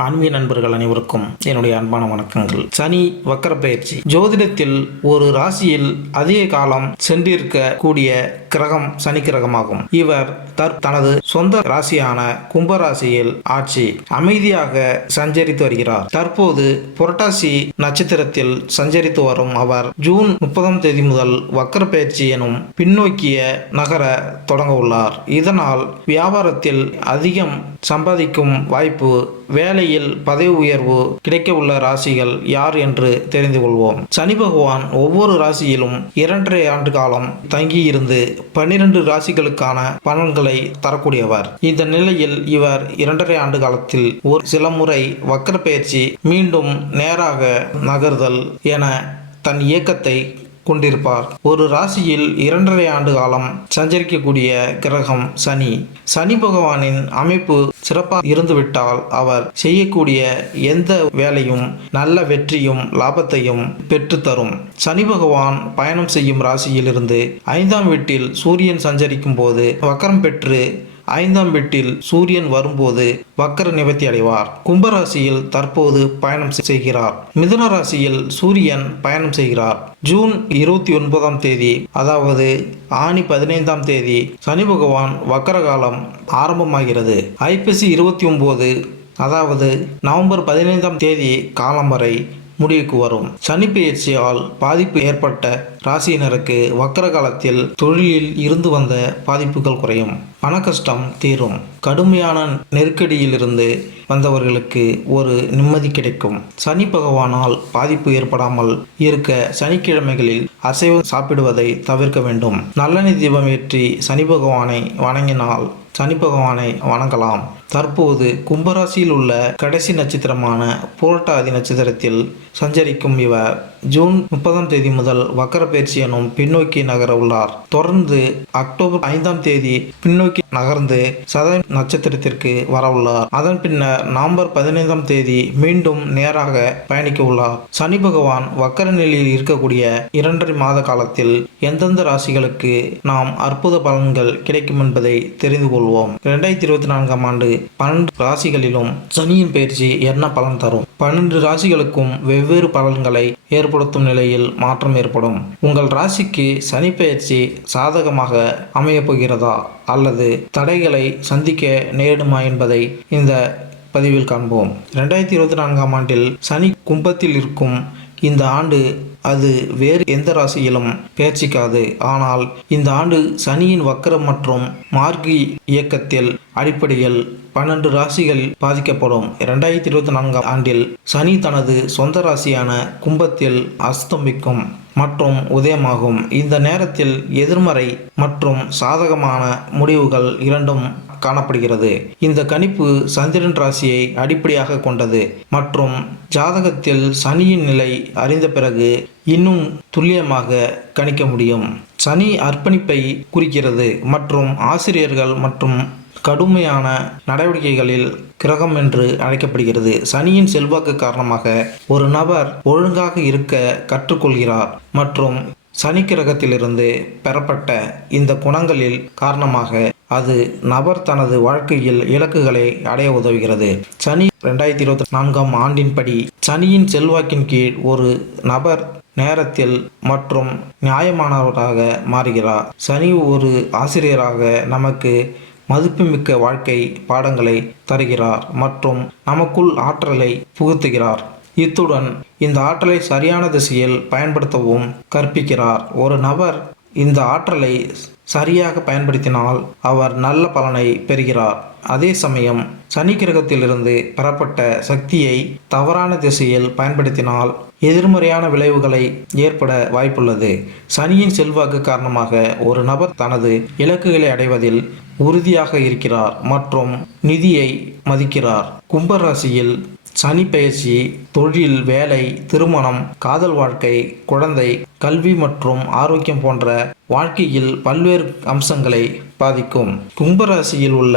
ஆன்மீக நண்பர்கள் அனைவருக்கும் என்னுடைய அன்பான வணக்கங்கள். சனி வக்கர பயிற்சி ஜோதிடத்தில் ஒரு ராசியில் அதிக காலம் சென்றிருக்க கூடிய கிரகம் சனி கிரகமாகும். இவர் தனது சொந்த ராசியான கும்பராசியில் ஆட்சி அமைதியாக சஞ்சரித்து வருகிறார். தற்போது புரட்டாசி நட்சத்திரத்தில் சஞ்சரித்து வரும் அவர் ஜூன் 30 முதல் வக்கர பயிற்சி எனும் பின்னோக்கிய நகர தொடங்க உள்ளார். இதனால் வியாபாரத்தில் அதிகம் சம்பாதிக்கும் வாய்ப்பு, வேலையில் பதவி உயர்வு கிடைக்க உள்ள ராசிகள் யார் என்று தெரிந்து கொள்வோம். சனி பகவான் ஒவ்வொரு ராசியிலும் 2.5 ஆண்டு காலம் தங்கியிருந்து 12 ராசிகளுக்கான பலன்களை தரக்கூடியவர். இந்த நிலையில் இவர் 2.5 ஆண்டு காலத்தில் ஒரு சில முறை வக்கர பயிற்சி, மீண்டும் நேராக நகர்தல் என தன் இயக்கத்தை கொண்டிருப்பார். ஒரு ராசியில் 2.5 ஆண்டு காலம் சஞ்சரிக்கக்கூடிய கிரகம் சனி. சனி பகவானின் அமைப்பு சிறப்பாக இருந்துவிட்டால் அவர் செய்யக்கூடிய எந்த வேலையும் நல்ல வெற்றியும் லாபத்தையும் பெற்றுத்தரும். சனி பகவான் பயணம் செய்யும் ராசியிலிருந்து 5ஆம் வீட்டில் சூரியன் சஞ்சரிக்கும் போது வக்கரம் பெற்று 5ஆம் வீட்டில் சூரியன் வரும்போது வக்கர நிவர்த்தி அடைவார். கும்பராசியில் தற்போது பயணம் செய்கிறார். மிதுன ராசியில் சூரியன் பயணம் செய்கிறார். ஜூன் 29ஆம் தேதி, அதாவது ஆனி 15ஆம் தேதி சனி பகவான் வக்கர காலம் ஆரம்பமாகிறது. ஐப்பசி 29, அதாவது நவம்பர் 15ஆம் தேதி காலம் வரை முடிவுக்கு வரும். சனி பெயர்ச்சியால் பாதிப்பு ஏற்பட்ட ராசியினருக்கு வக்கர காலத்தில் தொழிலில் இருந்து வந்த பாதிப்புகள் குறையும், பண கஷ்டம் தீரும், கடுமையான நெருக்கடியிலிருந்து வந்தவர்களுக்கு ஒரு நிம்மதி கிடைக்கும். சனி பகவானால் பாதிப்பு ஏற்படாமல் இருக்க சனிக்கிழமைகளில் அசைவம் சாப்பிடுவதை தவிர்க்க வேண்டும். நல்லெண்ணெய் தீபம் ஏற்றி சனி பகவானை வணங்கினால் சனி பகவானை வணங்கலாம். தற்போது கும்பராசியில் உள்ள கடைசி நட்சத்திரமான புரட்டாதி நட்சத்திரத்தில் சஞ்சரிக்கும் இவர் ஜூன் 30ஆம் தேதி முதல் வக்கர பயிற்சி எனும் பின்னோக்கி நகர உள்ளார். தொடர்ந்து அக்டோபர் 5ஆம் தேதி பின்னோக்கி நகர்ந்து சதய நட்சத்திரத்திற்கு வர உள்ளார். அதன் பின்னர் நவம்பர் 15ஆம் தேதி மீண்டும் நேராக பயணிக்க உள்ளார். சனி பகவான் வக்கர நிலையில் இருக்கக்கூடிய 2.5 மாத காலத்தில் எந்தெந்த ராசிகளுக்கு நாம் அற்புத பலன்கள் கிடைக்கும் என்பதை தெரிந்து கொள்வோம். 2024ஆம் ஆண்டு 12 ராசிகளிலும் சனியின் பயிற்சி என்ன பலன் தரும்? 12 ராசிகளுக்கும் வெவ்வேறு பலன்களை ஏற்படுத்தும் நிலையில் மாற்றம் ஏற்படும். உங்கள் ராசிக்கு சனி பயிற்சி சாதகமாக அமையப் போகிறதா அல்லது தடைகளை சந்திக்க நேரிடுமா என்பதை இந்த பதிவில் காண்போம். 2024ஆம் ஆண்டில் சனி கும்பத்தில் இருக்கும் இந்த ஆண்டு அது வேறு எந்த ராசியிலும் பெயர்ச்சிக்காது. ஆனால் இந்த ஆண்டு சனியின் வக்கரம் மற்றும் மார்கி இயக்கத்தில் அடிப்படையில் 12 ராசிகள் பாதிக்கப்படும். 2024ஆம் ஆண்டில் சனி தனது சொந்த ராசியான கும்பத்தில் அஸ்தமிக்கும் மற்றும் உதயமாகும். இந்த நேரத்தில் எதிர்மறை மற்றும் சாதகமான முடிவுகள் இரண்டும் காணப்படுகிறது. இந்த கணிப்பு சந்திரன் ராசியை அடிப்படையாக கொண்டது மற்றும் ஜாதகத்தில் சனியின் நிலை அறிந்த பிறகு இன்னும் துல்லியமாக கணிக்க முடியும். சனி அர்ப்பணிப்பை குறிக்கிறது மற்றும் ஆசிரியர்கள் மற்றும் கடுமையான நடவடிக்கைகளில் கிரகம் என்று அழைக்கப்படுகிறது. சனியின் செல்வாக்கு காரணமாக ஒரு நபர் ஒழுங்காக இருக்க கற்றுக்கொள்கிறார் மற்றும் சனி கிரகத்திலிருந்து பெறப்பட்ட இந்த குணங்களில் காரணமாக அது நபர் தனது வாழ்க்கையில் இலக்குகளை அடைய உதவுகிறது. சனி 2024ஆம் ஆண்டின்படி சனியின் செல்வாக்கின் கீழ் ஒரு நபர் நேரத்தில் மற்றும் நியாயமானவராக மாறுகிறார். சனி ஒரு ஆசிரியராக நமக்கு மதிப்புமிக்க வாழ்க்கை பாடங்களை தருகிறார் மற்றும் நமக்குள் ஆற்றலை புகுத்துகிறார். இத்துடன் இந்த ஆற்றலை சரியான திசையில் பயன்படுத்தவும் கற்பிக்கிறார். ஒரு நபர் இந்த ஆற்றலை சரியாக பயன்படுத்தினால் அவர் நல்ல பலனை பெறுகிறார். அதே சமயம் சனி கிரகத்திலிருந்து பெறப்பட்ட சக்தியை தவறான திசையில் பயன்படுத்தினால் எதிர்மறையான விளைவுகளை ஏற்பட வாய்ப்புள்ளது. சனியின் செல்வாக்கு காரணமாக ஒரு நபர் தனது இலக்குகளை அடைவதில் உறுதியாக இருக்கிறார் மற்றும் நிதியை மதிக்கிறார். கும்பராசியில் சனி பெயர்ச்சி தொழில், வேலை, திருமணம், காதல் வாழ்க்கை, குழந்தை, கல்வி மற்றும் ஆரோக்கியம் போன்ற வாழ்க்கையில் பல்வேறு அம்சங்களை பாதிக்கும். கும்பராசியில் உள்ள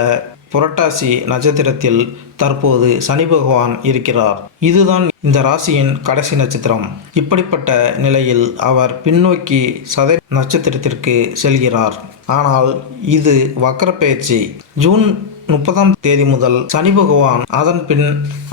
புரட்டாசி நட்சத்திரத்தில் தற்போது சனி பகவான் இருக்கிறார். இதுதான் இந்த ராசியின் கடைசி நட்சத்திரம். இப்படிப்பட்ட நிலையில் அவர் பின்னோக்கி சதய நட்சத்திரத்திற்கு செல்கிறார். ஆனால் இது வக்கர பெயர்ச்சி. ஜூன் 30ஆம் தேதி முதல் சனி பகவான் அதன் பின்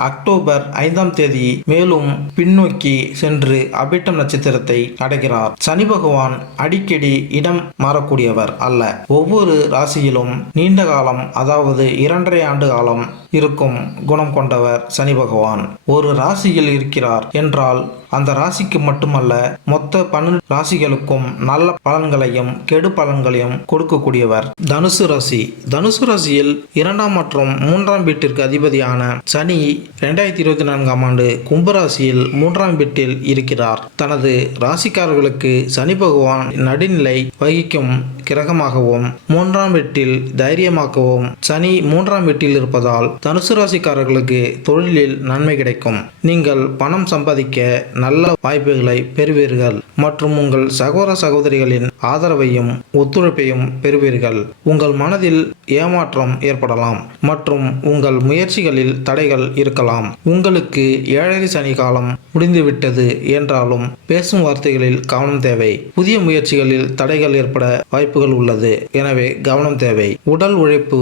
அக்டோபர் 5ஆம் தேதி மேலும் பின்னோக்கி சென்று அபிட்டம் நட்சத்திரத்தை அடைகிறார். சனி பகவான் அடிக்கடி இடம் மாறக்கூடியவர் அல்ல. ஒவ்வொரு ராசியிலும் நீண்ட காலம், அதாவது 2.5 ஆண்டு காலம் இருக்கும் குணம் கொண்டவர் சனி பகவான். ஒரு ராசியில் இருக்கிறார் என்றால் அந்த ராசிக்கு மட்டுமல்ல, மொத்த 12 ராசிகளுக்கும் நல்ல பலன்களையும் கெடு பலன்களையும் கொடுக்கக்கூடியவர். தனுசு ராசி. தனுசு ராசியில் 2ஆம் மற்றும் 3ஆம் வீட்டிற்கு அதிபதியான சனி 2024ஆம் ஆண்டு கும்பராசியில் 3ஆம் வீட்டில் இருக்கிறார். தனது ராசிக்காரர்களுக்கு சனி பகவான் நடுநிலை வகிக்கும் கிரகமாகவும் 3ஆம் வீட்டில் தைரியமாகவும் சனி 3ஆம் வீட்டில் இருப்பதால் தனுசு ராசிக்காரர்களுக்கு தொழிலில் நன்மை கிடைக்கும். நீங்கள் பணம் சம்பாதிக்க நல்ல வாய்ப்புகளை பெறுவீர்கள் மற்றும் உங்கள் சகோதர சகோதரிகளின் ஆதரவையும் ஒத்துழைப்பையும் பெறுவீர்கள். உங்கள் மனதில் ஏமாற்றம் ஏற்படலாம் மற்றும் உங்கள் முயற்சிகளில் தடைகள் இருக்கலாம். உங்களுக்கு 7.5 சனி காலம் முடிந்துவிட்டது என்றாலும் பேசும் வார்த்தைகளில் கவனம் தேவை. புதிய முயற்சிகளில் தடைகள் ஏற்பட வாய்ப்புகள் உள்ளது, எனவே கவனம் தேவை. உடல் உழைப்பு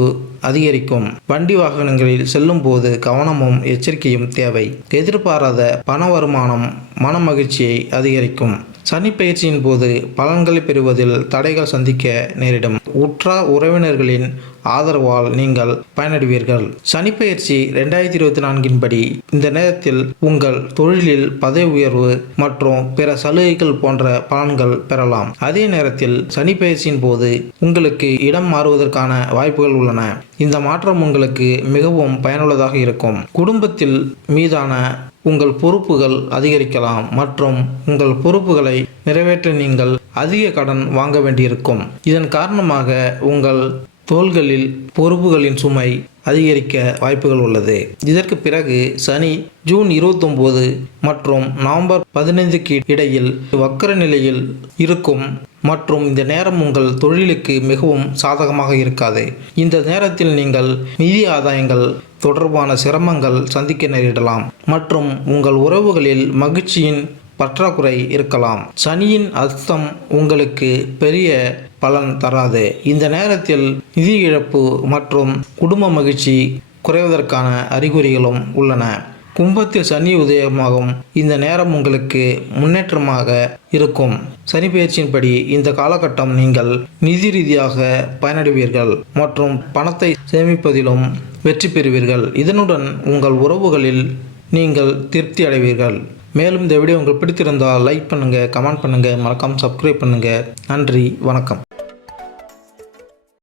அதிகரிக்கும். வண்டி வாகனங்களில் செல்லும் போது கவனமும் எச்சரிக்கையும் தேவை. எதிர்பாராத பண வருமானம் மன மகிழ்ச்சியை அதிகரிக்கும். சனி பயிற்சியின் போது பலன்களை பெறுவதில் தடைகள் சந்திக்க நேரிடும். உற்றார் உறவினர்களின் ஆதரவால் நீங்கள் பயனடைவீர்கள். சனி பயிற்சி 2024 படி இந்த நேரத்தில் உங்கள் தொழிலில் பதவி உயர்வு மற்றும் பிற சலுகைகள் போன்ற பலன்கள் பெறலாம். அதே நேரத்தில் சனி பயிற்சியின் போது உங்களுக்கு இடம் மாறுவதற்கான வாய்ப்புகள் உள்ளன. இந்த மாற்றம் உங்களுக்கு மிகவும் பயனுள்ளதாக இருக்கும். குடும்பத்தில் மீதான உங்கள் பொறுப்புகள் அதிகரிக்கலாம் மற்றும் உங்கள் பொறுப்புகளை நிறைவேற்ற நீங்கள் அதிக கடன் வாங்க வேண்டியிருக்கும். இதன் காரணமாக உங்கள் தோள்களில் பொறுப்புகளின் சுமை அதிகரிக்க வாய்ப்புகள் உள்ளது. இதற்கு பிறகு சனி ஜூன் 29 மற்றும் நவம்பர் 15க்கு இடையில் வக்கர நிலையில் இருக்கும் மற்றும் இந்த நேரம் உங்கள் தொழிலுக்கு மிகவும் சாதகமாக இருக்காது. இந்த நேரத்தில் நீங்கள் நிதி ஆதாயங்கள் தொடர்பான சிரமங்கள் சந்திக்க நேரிடலாம் மற்றும் உங்கள் உறவுகளில் மகிழ்ச்சியின் பற்றாக்குறை இருக்கலாம். சனியின் அர்த்தம் உங்களுக்கு பெரிய பலன் தராது. இந்த நேரத்தில் நிதி இழப்பு மற்றும் குடும்ப மகிழ்ச்சி குறைவதற்கான அறிகுறிகளும் உள்ளன. கும்பத்தில் சனி உதயமாகும் இந்த நேரம் உங்களுக்கு முன்னேற்றமாக இருக்கும். சனி பயிற்சியின்படி இந்த காலகட்டம் நீங்கள் நிதி ரீதியாக பயனடைவீர்கள் மற்றும் பணத்தை சேமிப்பதிலும் வெற்றி பெறுவீர்கள். இதனுடன் உங்கள் உறவுகளில் நீங்கள் திருப்தி அடைவீர்கள். மேலும் இந்த வீடியோ உங்களுக்கு பிடித்திருந்தால் லைக் பண்ணுங்கள், கமெண்ட் பண்ணுங்கள், மறக்காமல் சப்ஸ்கிரைப் பண்ணுங்கள். நன்றி, வணக்கம்.